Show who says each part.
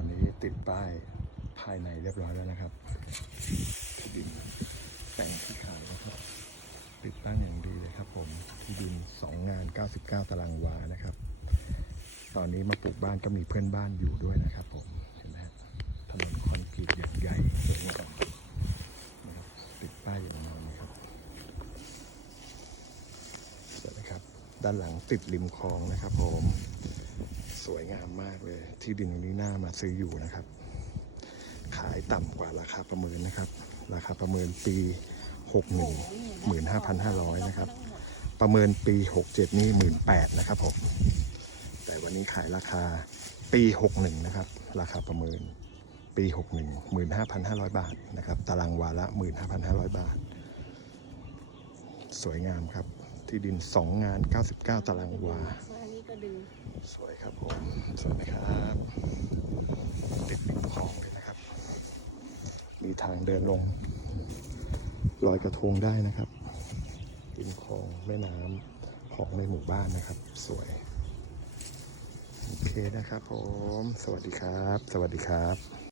Speaker 1: อนนี้ติดป้ายภายในเรียบร้อยแล้วนะครับที่ดินแปลงที่ขายนะครับ ติดตั้งอย่างดีเลยครับผมที่ดิน 2 งาน 99 ตารางวานะครับ ตอนนี้มาปลูกบ้านก็มีเพื่อนบ้านอยู่ด้วยนะครับผมเห็นไหมถนนคอนกรีตอย่างใหญ่สวยงามนะครับติดป้ายอย่างนี้นะครับสวยนะครับ ด้านหลังติดริมคลองนะครับผม สวยงามมากเลย ที่ดินตรงนี้น่ามาซื้ออยู่นะครับ ขายต่ำกว่าราคาประเมินนะครับ ราคาประเมินปี61 15,500นะครับ ประเมินปี 67 นี่ 18,000นะครับผม แต่วันนี้ขายราคาปี 61 นะครับ ราคาประเมินปี 61 15,500 บาทนะครับ ตารางวาละ 15,500 บาท สวยงามครับ ที่ดิน 2 งาน 99 ตารางวา
Speaker 2: อันนี้ก็ดึง
Speaker 1: สวยครับผม สวยนะครับติดริมคลองเลยนะครับ มีทางเดินลงลอยกระทงได้นะครับริมคลองแม่น้ำของในหมู่บ้านนะครับ สวย โอเคนะครับผม สวัสดีครับ สวัสดีครับ